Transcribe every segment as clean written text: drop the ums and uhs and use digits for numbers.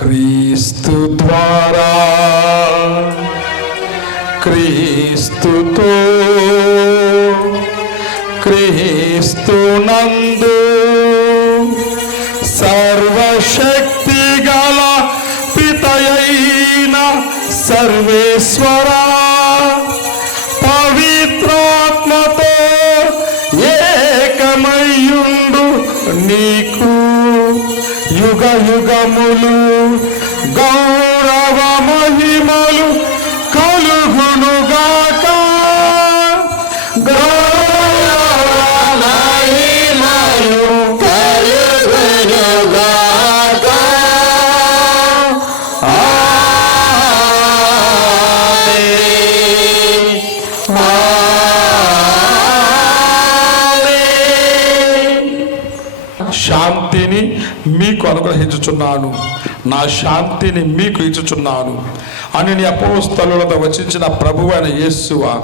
క్రీస్తు ద్వారా క్రీస్తుతో క్రీస్తునందు సర్వశక్తి గల పితయైన సర్వేశ్వరా పవిత్రాత్మతో ఏకమయ్యుండు నీకు యుగ యుగములు గౌరవ మహిమలు కలుగునుగాక. గౌరవ మహిమలు కలుగునుగాక. ఆమేన్. ఆమేన్. శాంతిని మీకు అనుగ్రహించుచున్నాను, నా శాంతిని మీకు ఇచ్చుచున్నాను అని నీ అపోస్తలులతో వచించిన ప్రభువైన యేసువా,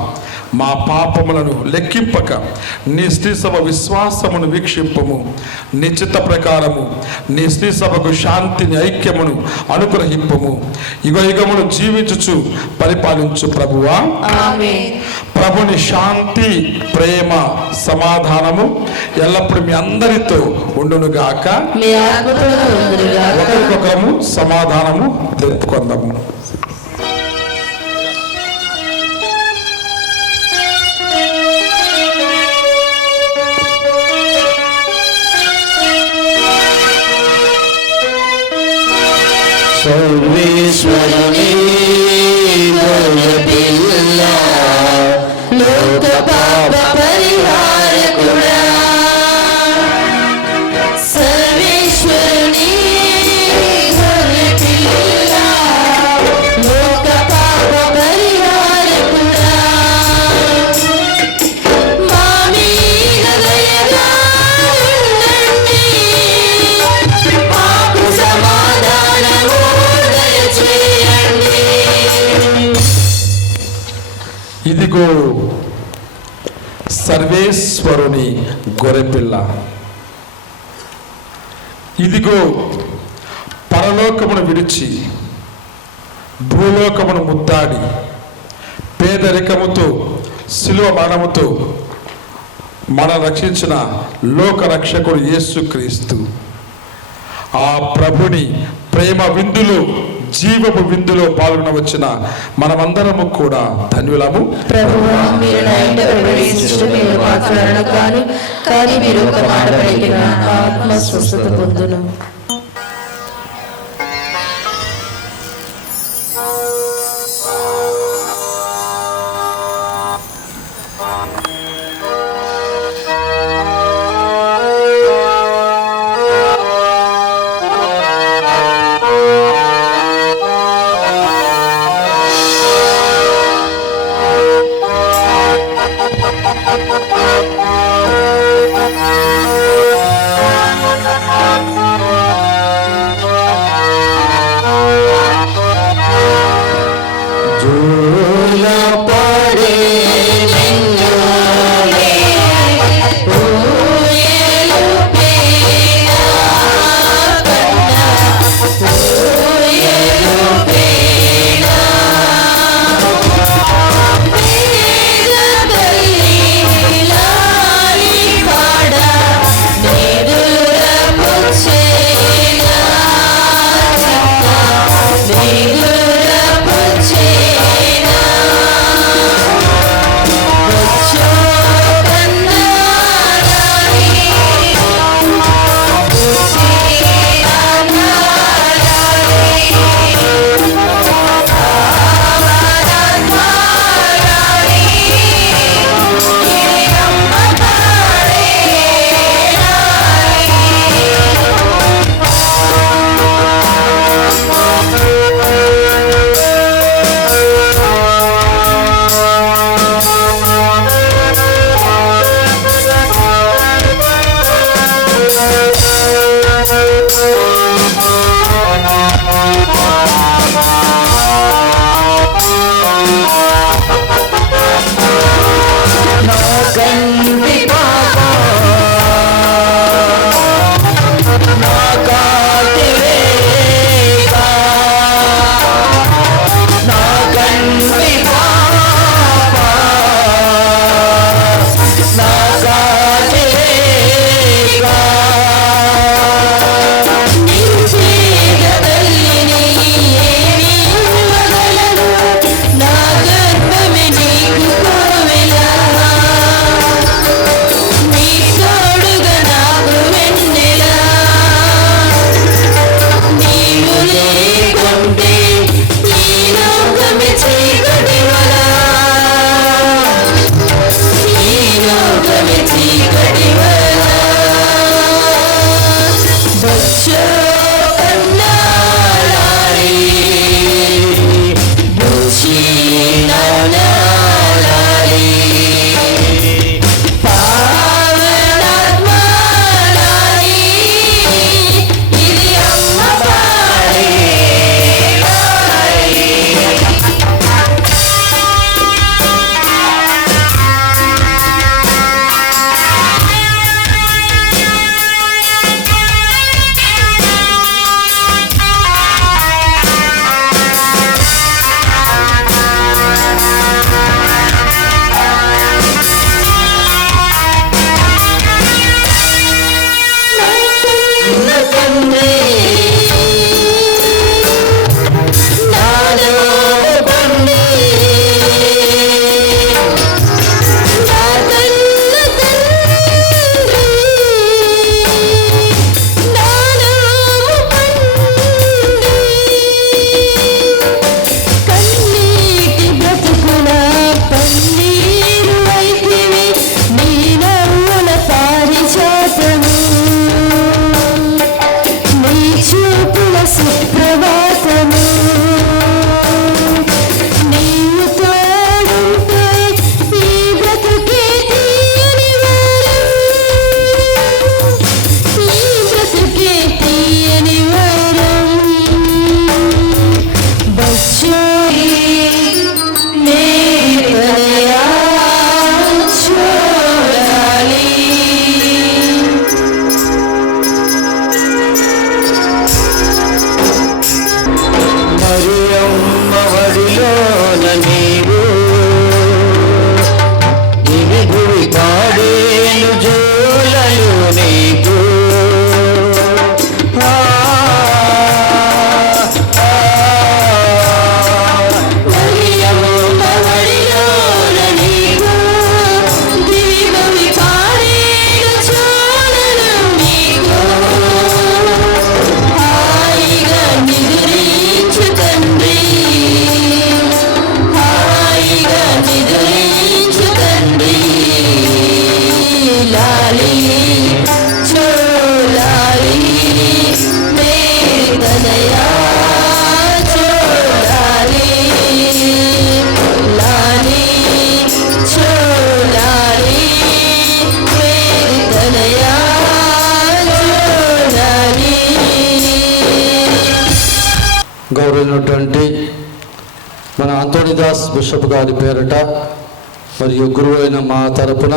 మా పాపములను లెక్కింపక నీ శ్రీసభ విశ్వాసమును వీక్షింపము. నీ చిత్త ప్రకారము నీ శ్రీసభకు శాంతిని ఐక్యమును అనుగ్రహింపము. యుగ యుగములు జీవించుచు పరిపాలించు ప్రభువా. ప్రభుని శాంతి, ప్రేమ, సమాధానము ఎల్లప్పుడూ మీ అందరితో ఉండునుగాక. ఒకరికొకరము సమాధానము తెలుపుకుందాము. సర్వేశ్వరుని గొర్రెపిల్ల, లోక పాప పరిహారకుడా. సర్వేశ్వరుని గొర్రెపిల్ల, లోక పాప పరిహారకుడా. మా మీద దయగా ఉండండి, మాకు సమాధానము దయచేయండి. ఇదిగో సర్వేశ్వరుని గొర్రెపిల్ల, ఇదిగో పరలోకమును విడిచి భూలోకమును ముద్దాడి పేదరికముతో శిలువ మరణముతో మన రక్షించిన లోక రక్షకుడు యేసుక్రీస్తు. ఆ ప్రభుని ప్రేమ విందులో, జీవపు విందులో పాల్గొనవచ్చిన మనమందరము కూడా ధన్యులము. ప్రభువా, మీరు నా ఇంట ప్రవేశించుట మీరు మాట్లాడను కానీ మీరు ఒక మాట పలికిన నా ఆత్మ స్వస్థత పొందును. గౌరవైనటువంటి మన అంతోణిదాస్ బిషప్ గారి పేరిట మరియు గురువైన మా తరపున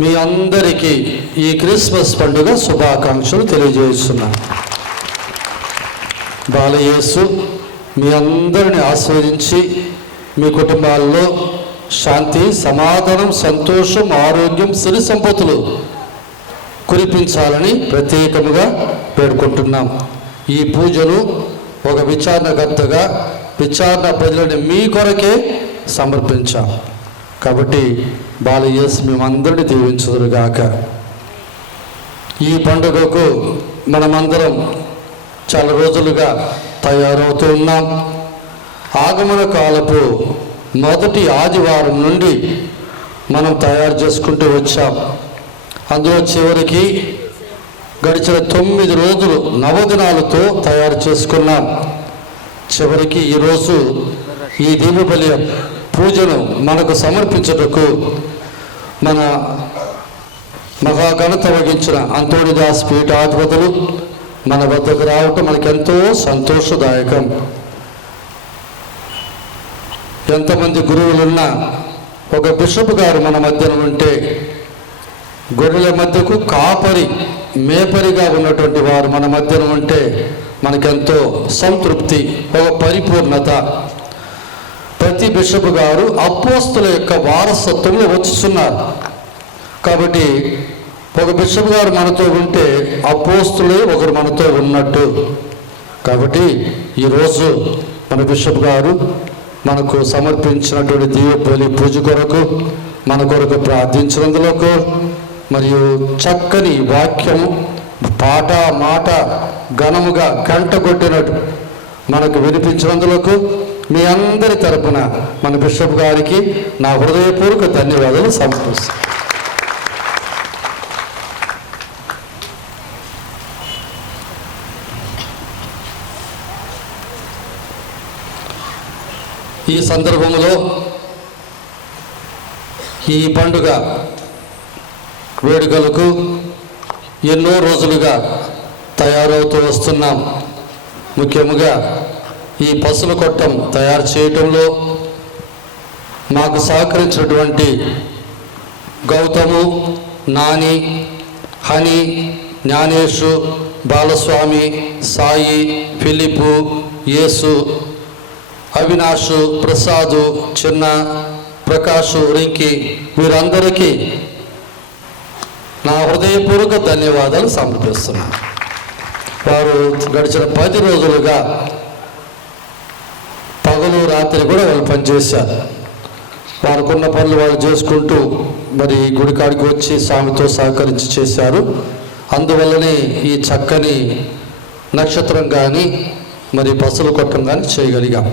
మీ అందరికీ ఈ క్రిస్మస్ పండుగ శుభాకాంక్షలు తెలియజేస్తున్నాను. బాలయేసు మీ అందరిని ఆశీర్వదించి మీ కుటుంబాల్లో శాంతి, సమాధానం, సంతోషం, ఆరోగ్యం, సిరి సంపత్తులు కురిపించాలని ప్రత్యేకముగా వేడుకుంటున్నాం. ఈ పూజను ఒక విచారణకర్తగా విచారణ ప్రజలని మీ కొరకే సమర్పించాం. కాబట్టి బాలయేసు మేమందరిని దీవించుదురుగాక. ఈ పండుగకు మనమందరం చాలా రోజులుగా తయారవుతూ ఉన్నాం. ఆగమన కాలపు మొదటి ఆదివారం నుండి మనం తయారు చేసుకుంటూ వచ్చాం. అందులో చివరికి గడిచిన 9 రోజులు నవదినాలతో తయారు చేసుకున్నాం. చివరికి ఈరోజు ఈ దీపబలి పూజను మనకు సమర్పించుటకు మన మహాఘనత వహించిన అంతోణిదాస్ పీఠాధిపతులు మన వద్దకు రావటం మనకెంతో సంతోషదాయకం. ఎంతమంది గురువులున్నా ఒక బిషప్ గారు మన మధ్యన ఉంటే గొర్రెల మధ్యకు కాపరి మేపరిగా ఉన్నటువంటి వారు మన మధ్యన ఉంటే మనకెంతో సంతృప్తి, ఒక పరిపూర్ణత. ప్రతి బిషప్ గారు అపోస్తుల యొక్క వారసత్వంలో వచ్చుతున్నారు. కాబట్టి ఒక బిషప్ గారు మనతో ఉంటే అపోస్తులే ఒకరు మనతో ఉన్నట్టు. కాబట్టి ఈరోజు మన బిషప్ గారు మనకు సమర్పించినటువంటి దీపబలి పూజ కొరకు మన కొరకు ప్రార్థించినందులకు మరియు చక్కని వాక్యము పాట మాట ఘనముగా గంట కొట్టినట్టు మనకు వినిపించినందులకు మీ అందరి తరపున మన బిషప్ గారికి నా హృదయపూర్వక ధన్యవాదాలు సమర్పిస్తాను. ఈ సందర్భంలో ఈ పండుగ వేడుకలకు ఎన్నో రోజులుగా తయారవుతూ వస్తున్నాం. ముఖ్యంగా ఈ పసుల కొట్టం తయారు చేయటంలో మాకు సహకరించినటువంటి గౌతము, నాని, హని, జ్ఞానేషు, బాలస్వామి, సాయి, ఫిలిపు, యేసు, అవినాషు, ప్రసాదు, చిన్న, ప్రకాషు, రింకి వీరందరికీ నా హృదయపూర్వక ధన్యవాదాలు సమర్పిస్తున్నాను. వారు గడిచిన 10 రోజులుగా పగలు రాత్రి కూడా వాళ్ళు పనిచేశారు. వారికున్న పనులు వాళ్ళు చేసుకుంటూ మరి గుడికాడికి వచ్చి స్వామితో సహకరించి చేశారు. అందువల్లనే ఈ చక్కని నక్షత్రం కానీ మరి పసులు కొట్టం కానీ చేయగలిగాం.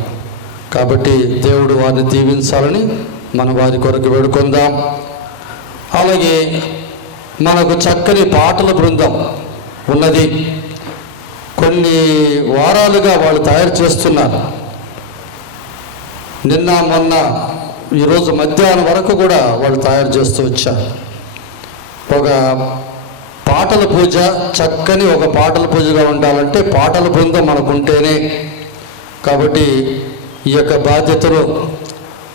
కాబట్టి దేవుడు వారిని దీవించాలని మనం వారి కొరకు వేడుకుందాం. అలాగే మనకు చక్కని పాటల బృందం ఉన్నది. కొన్ని వారాలుగా వాళ్ళు తయారు చేస్తున్నారు. నిన్న మొన్న ఈరోజు మధ్యాహ్నం వరకు కూడా వాళ్ళు తయారు చేస్తూ వచ్చారు. ఒక పాటల పూజ చక్కని ఒక పాటల పూజగా ఉండాలంటే పాటల బృందం మనకుంటేనే. కాబట్టి ఈ యొక్క బాధ్యతను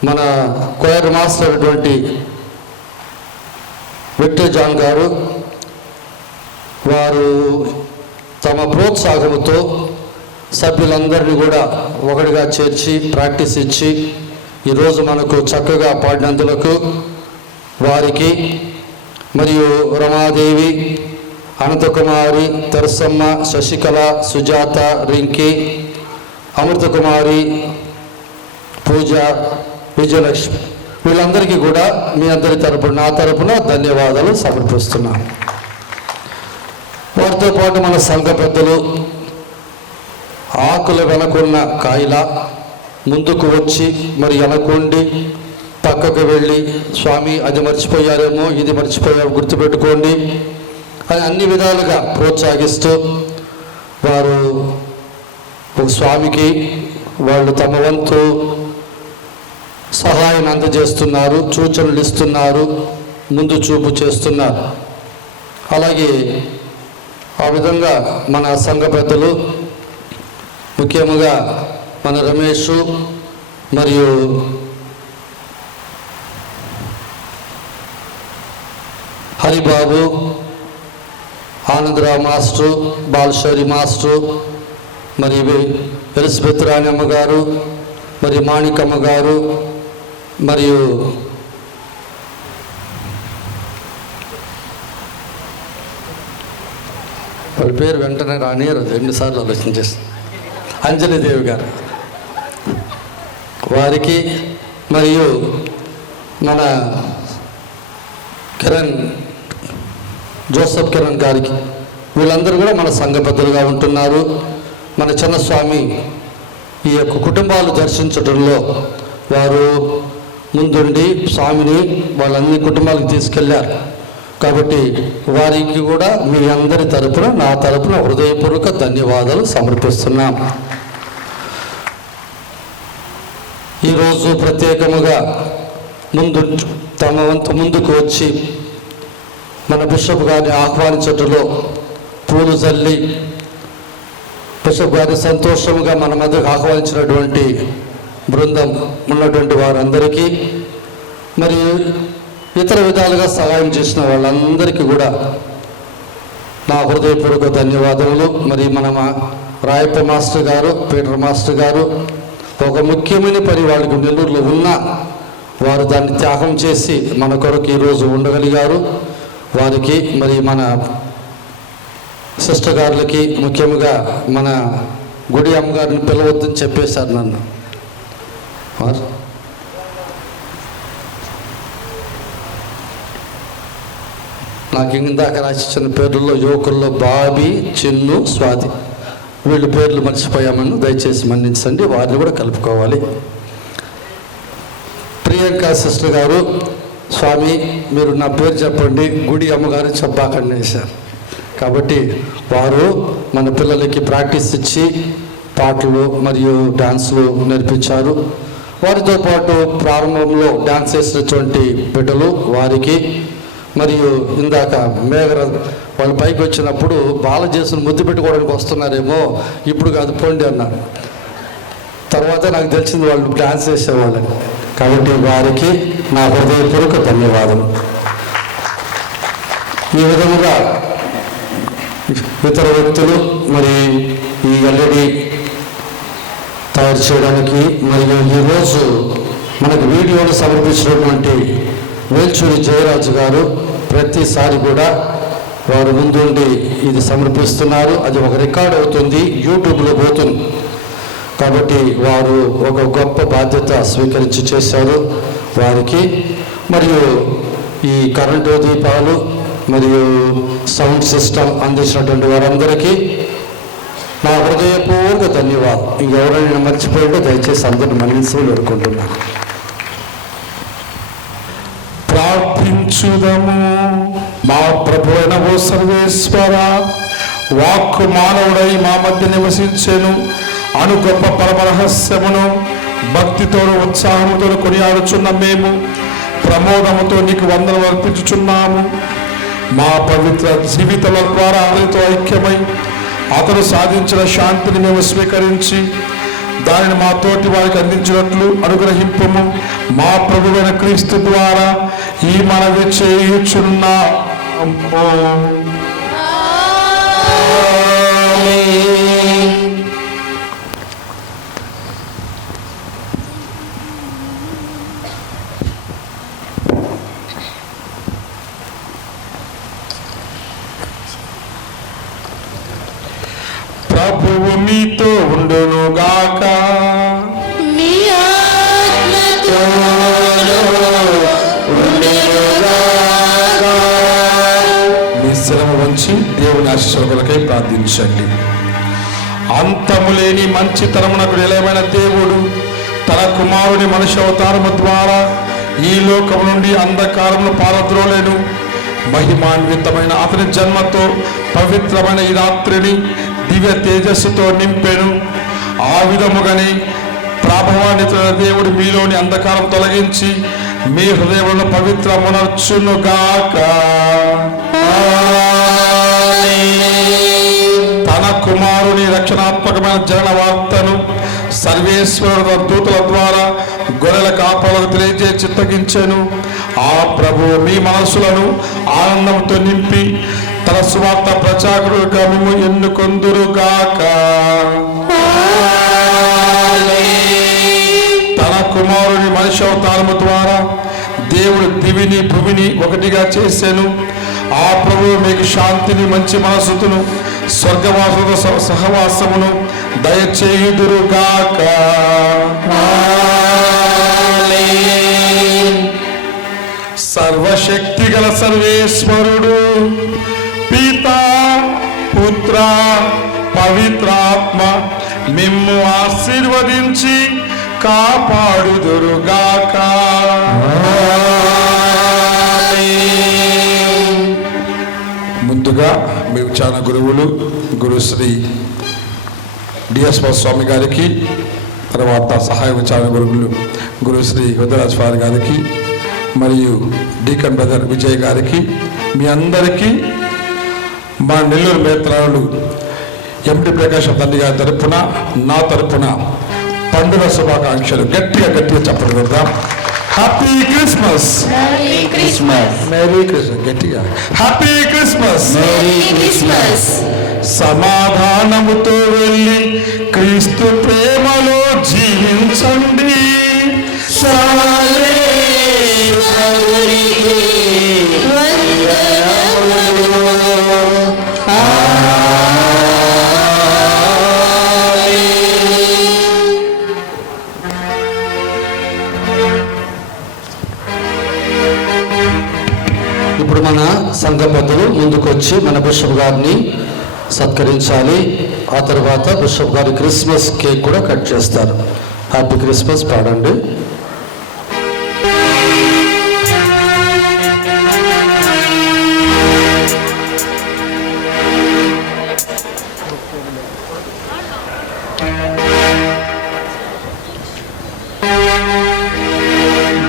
మన కోయర్ మాస్టర్ అయినటువంటి విక్టర్ జాన్ గారు వారు తమ ప్రోత్సాహంతో సభ్యులందరినీ కూడా ఒకటిగా చేర్చి ప్రాక్టీస్ ఇచ్చి ఈరోజు మనకు చక్కగా పాడినందులకు వారికి మరియు రమాదేవి, అనంతకుమారి, తెరసమ్మ, శశికళ, సుజాత, రింకి, అమృతకుమారి, పూజ, విజయలక్ష్మి వీళ్ళందరికీ కూడా మీ అందరి తరపున నా తరపున ధన్యవాదాలు సమర్పిస్తున్నాను. వారితో పాటు మన సంఘ పెద్దలు ఆకుల వెనకున్న కాయల ముందుకు వచ్చి మరి వెనకుండి పక్కకు వెళ్ళి స్వామి అది మర్చిపోయారేమో ఇది మర్చిపోయారు గుర్తుపెట్టుకోండి అని అన్ని విధాలుగా ప్రోత్సహిస్తూ వారు స్వామికి వాళ్ళు తమ వంతు సహాయం అందజేస్తున్నారు, సూచనలు ఇస్తున్నారు, ముందు చూపు చేస్తున్నారు. అలాగే ఆ విధంగా మన సంఘ పెద్దలు ముఖ్యంగా మన రమేష్ మరియు హరిబాబు, ఆనందరావు మాస్టరు, బాలశౌరి మాస్టరు, మరి ఎలిజబెత్ రాణి అమ్మగారు, మరి మాణికమ్మ గారు, మరియు వాళ్ళ పేరు వెంటనే రానియరు, రెండుసార్లు ఆలోచన చేస్తాను, అంజలిదేవి గారు, వారికి మరియు మన కిరణ్, జోసఫ్ కిరణ్ గారికి, వీళ్ళందరూ కూడా మన సంఘ పెద్దలుగా ఉంటున్నారు. మన చిన్నస్వామి ఈ యొక్క కుటుంబాలు దర్శించడంలో వారు ముందుండి స్వామిని వాళ్ళన్ని కుటుంబాలకు తీసుకెళ్లారు. కాబట్టి వారికి కూడా మీ అందరి తరపున, నా తరపున హృదయపూర్వక ధన్యవాదాలు సమర్పిస్తున్నాం. ఈరోజు ప్రత్యేకముగా తమ వంతు ముందుకు వచ్చి మన బిషప్ గారిని ఆహ్వానించటంలో పూలు చల్లి బిషప్ గారిని సంతోషంగా మన మధ్యకు ఆహ్వానించినటువంటి బృందం ఉన్నటువంటి వారందరికీ, మరియు ఇతర విధాలుగా సహాయం చేసిన వాళ్ళందరికీ కూడా నా హృదయపూర్వక ధన్యవాదములు. మరి మన రాయప్ప మాస్టర్ గారు, పీటర్ మాస్టర్ గారు ఒక ముఖ్యమైన పని వాళ్ళకి నెల్లూరులో ఉన్నా వారు దాన్ని త్యాగం చేసి మన కొరకు ఈరోజు ఉండగలిగారు. వారికి, మరి మన సిస్టర్ గారులకి, ముఖ్యంగా మన గుడి అమ్మగారిని పిలవద్దని చెప్పేశారు నన్ను. నాకు ఇందాక రాసిచ్చిన పేర్లలో యువకుల్లో బాబీ, చిన్ను, స్వాతి, వీళ్ళ పేర్లు మర్చిపోయామని దయచేసి మన్నించండి, వారిని కూడా కలుపుకోవాలి. ప్రియాంక సిస్టర్ గారు, స్వామి మీరు నా పేరు చెప్పండి, గుడి అమ్మగారు చెప్పాకండి వేశారు. కాబట్టి వారు మన పిల్లలకి ప్రాక్టీస్ ఇచ్చి పాటలు మరియు డాన్సులు నేర్పించారు. వారితో పాటు ప్రారంభంలో డాన్స్ చేసినటువంటి బిడ్డలు వారికి, మరియు ఇందాక మేఘర వాళ్ళు పైకి వచ్చినప్పుడు బాల చేసిన ముద్దు పెట్టుకోవడానికి వస్తున్నారేమో, ఇప్పుడు కాదు పోండి అన్నారు. తర్వాత నాకు తెలిసింది వాళ్ళు డాన్స్ చేసేవాళ్ళని. కాబట్టి వారికి నా హృదయపూర్వక ధన్యవాదాలు. ఈ విధముగా ఇతర వ్యక్తులు మరి ఈ ఎల్ఈడి తయారు చేయడానికి, మరియు ఈరోజు మనకు వీడియోలు సమర్పించినటువంటి వేల్చూరి జయరాజు గారు ప్రతిసారి కూడా వారు ముందుండి ఇది సమర్పిస్తున్నారు. అది ఒక రికార్డ్ అవుతుంది, యూట్యూబ్లో పోతుంది. కాబట్టి వారు ఒక గొప్ప బాధ్యత స్వీకరించి చేశారు. వారికి, మరియు ఈ కరెంటు దీపాలు మరియు సౌండ్ సిస్టమ్ అందించినటువంటి వారందరికీ నా హృదయపూర్వక ధన్యవాదాలు. ఇంకెవరైనా మర్చిపోయిందో దయచేసి అందరిని మన్నించి వేడుకుంటున్నాను. ప్రార్థించుదము. మా ప్రభువైన ఓ సర్వేశ్వర, వాక్కు మానవుడై మా మధ్య నివసించెను అను గొప్ప పరమరహస్యమును భక్తితో ఉత్సాహముతో కొనియాడుచున్న మేము ప్రమోదముతో నీకు వందనలు అర్పించుచున్నాము. మా పవిత్ర జీవితాల ద్వారా అతనితో ఐక్యమై అతను సాధించిన శాంతిని మేము స్వీకరించి దానిని మా తోటి వారికి అందించినట్లు అనుగ్రహింపము. మా ప్రభువైన క్రీస్తు ద్వారా ఈ మనవి చేయుచున్నాము. ప్రభువు మీతో ఉండును గాక. మీ ఆత్మతోను ఉండును గాక. మీ శిరము వంచి దేవుని ఆశీర్వాదాలకై ప్రార్థించండి. అంతము లేని మంచితనమునకు నిలయమైన దేవుడు తన కుమారుని మనిషి అవతారము ద్వారా ఈ లోకము నుండి అంధకారమును పారద్రోలేను. మహిమాన్వితమైన అతని జన్మతో పవిత్రమైన ఈ రాత్రిని దివ్య తేజస్సుతో నింపెను. ఆ విధముగానే ప్రభావాన్విత దేవుడు మీలోని అంధకారం తొలగించి మీ హృదయములను పవిత్రమునర్చునుగాక. తన కుమారు కుమారుని రక్షణాత్మకమైన జనన వార్తను సర్వేశ్వరుడు దూతల ద్వారా గొర్రెల కాపలకు తెలియజేసి చిత్తగించెను. ఆ ప్రభు మీ మనస్సులను ఆనందంతో నింపి తన సువార్త ప్రచారుడుగా మేము ఎన్నుకొందురుగాక. తన కుమారుని మనిషి అవతారము ద్వారా దేవుడు దివిని భూమిని ఒకటిగా చేశాను. ఆ ప్రభువు మీకు శాంతిని, మంచి మనసును, స్వర్గవాసులతో సహవాసమును దయచేయుదురుగాక. సర్వశక్తి గల సర్వేశ్వరుడు పితా, పుత్ర, పవిత్రాత్మ మిమ్ము ఆశీర్వదించి కాపాడుదురుగాక. ముందుగా మీ విచారణ గురువులు గురుశ్రీ డిఎస్ స్వామి గారికి, తర్వాత సహాయ విచారణ గురువులు గురుశ్రీ రుద్రరాజ్ ఫాదర్ గారికి మరియు డీకన్ బ్రదర్ విజయ్ గారికి, మీ అందరికీ మా నెల్లూరు మేత్రాలు ఎండి ప్రకాశం తండ్రి గారి తరపున, నా తరపున పండుగ శుభాకాంక్షలు. గట్టిగా చెప్పండి కదా. Happy Christmas. Merry Christmas. Merry Christmas. గట్టిగా హ్యాపీ క్రిస్మస్. Merry Christmas. సమాధానముతో వెళ్ళి క్రీస్తు ప్రేమలో జీవించండి. ఇప్పుడు మన సంఘ పెద్దలు ముందుకొచ్చి మన బిషప్ గారిని సత్కరించాలి. ఆ తర్వాత బిషప్ గారి క్రిస్మస్ కేక్ కూడా కట్ చేస్తారు. హ్యాపీ క్రిస్మస్ పాడండి.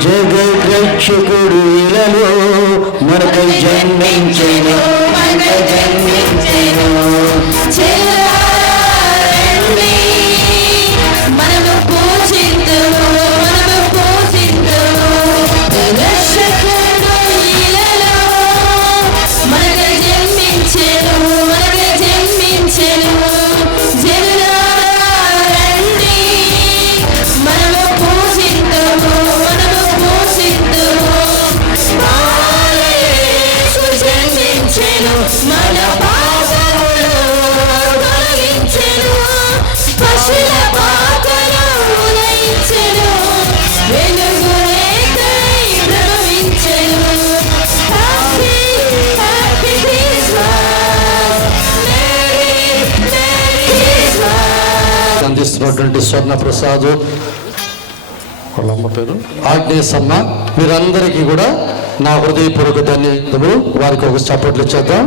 జగద్రక్షకుడు ఇలలో మనకై జన్మించెను, మనకై జన్మించెను. చెల్లారండి, మనము పూజింతుము, మనము పూజింతుము. రక్షకుడు ఇలలో మనకై జన్మించెను, మనకై జన్మించెను. చెల్లారండి, మనము పూజింతుము, మనము పూజింతుము. యేసు జన్మించెను, మన పాపములు తొలగించెను. పశుల పాకలో ఉదయించెను, వెలుగు రేఖై ప్రభవించెను. Happy happy Christmas. Merry merry Christmas. అందిస్తున్నటువంటి స్వర్ణ ప్రసాద్ వాళ్ళ అమ్మ పేరు ఆగ్నేయసమ్మ, వీరందరికీ కూడా నా హృదయపూర్వక ధన్యవాదాలు. వారికి ఒక చప్పట్లు ఇచ్చేద్దాం.